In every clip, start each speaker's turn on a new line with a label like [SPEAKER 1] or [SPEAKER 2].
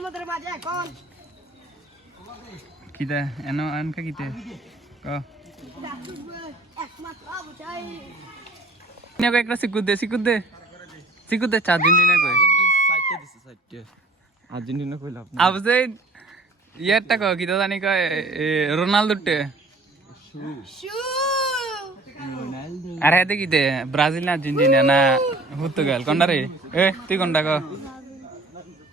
[SPEAKER 1] আমাদের মাঝে এখন।
[SPEAKER 2] কিতা? এনো আনকা কিতে? ক।
[SPEAKER 1] একমাত্র আবু চাই।
[SPEAKER 2] নিয়া একটা সিকুদ দে সিকুদ দে। সিকুদ দে চার দিন দিনা কই
[SPEAKER 3] সাইডটা দিছে সাইডটা আর্জেন্টিনা কইলাম
[SPEAKER 2] আবু যে ইয়ারটা ক কিতা জানি কয় রোনালদো টে
[SPEAKER 1] শু।
[SPEAKER 2] আর হেতে কিতে? ব্রাজিল না আর্জেন্টিনা না পর্তুগাল। কোনটা রে? এ তুই কোনটা ক?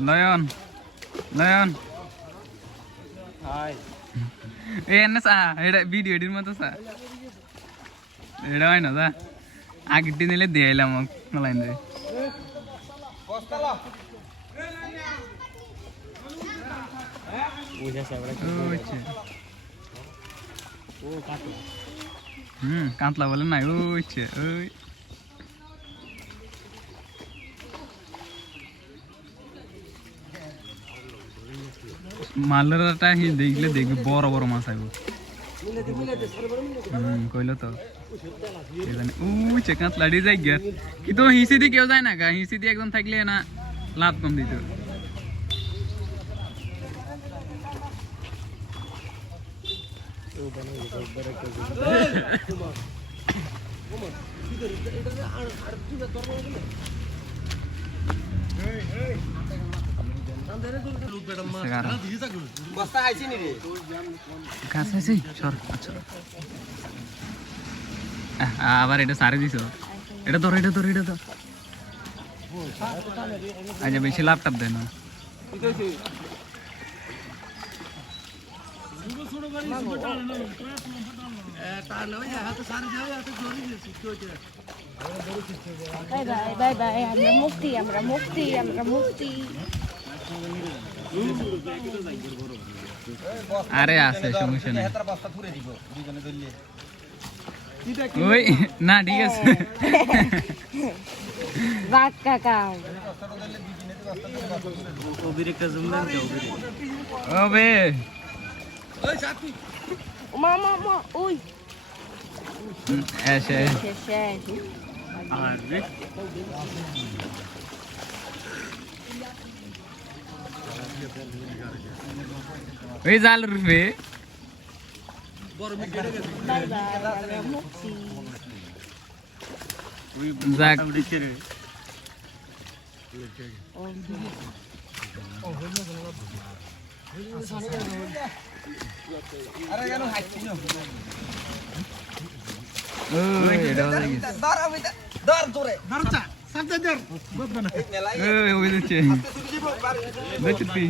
[SPEAKER 2] নয়ন নয়ন
[SPEAKER 3] হাই
[SPEAKER 2] এ এনে সা এটা ভিডিও এডির মতো সা এটা হয় না সা আগের নিলে দিয়ে এলাম মলাইন রে হুম কাঁতলা বলে নাই ওইছে ওই মালেরাটা হি দেখলে দেখবি বড় বড় মাছ আইব হুম কইলো তো এখানে উইছে কাঁতলা ডি যাই গিয়া কিন্তু হিসি দিয়ে কেউ যায় না গা হিসি দিয়ে একদম থাকলে না লাভ কম দিত সেগারা
[SPEAKER 3] বস্তা
[SPEAKER 2] আবার এটা সারে দিছ? এটা ধর এটা ধর এটা ধর। আচ্ছা বেশি ল্যাপটপ দেয় না।
[SPEAKER 1] বাই বাই বাই বাই আমরা মুক্তি আমরা মুক্তি আমরা মুক্তি।
[SPEAKER 2] আরে আছে সমস্যা নেই
[SPEAKER 3] হেতার বস্তা থুরে দিব দুজনে ধরলে
[SPEAKER 2] ওই না ঠিক আছে
[SPEAKER 1] বাদ কাকা
[SPEAKER 3] ওবির একটা জুম দেন তো ওবির
[SPEAKER 2] ও বে
[SPEAKER 1] মা মা মা ওই
[SPEAKER 2] এসে
[SPEAKER 1] শেষে
[SPEAKER 2] ওই জাল রুফে যাক
[SPEAKER 3] আরে কেন হাইছি না
[SPEAKER 2] ওই এটা হয়ে
[SPEAKER 3] ধর ধর ধরে ধর চা সামনে ধর মেলা
[SPEAKER 2] ওই ওই দিচ্ছে
[SPEAKER 3] দিব পারে
[SPEAKER 2] দেখছি তুই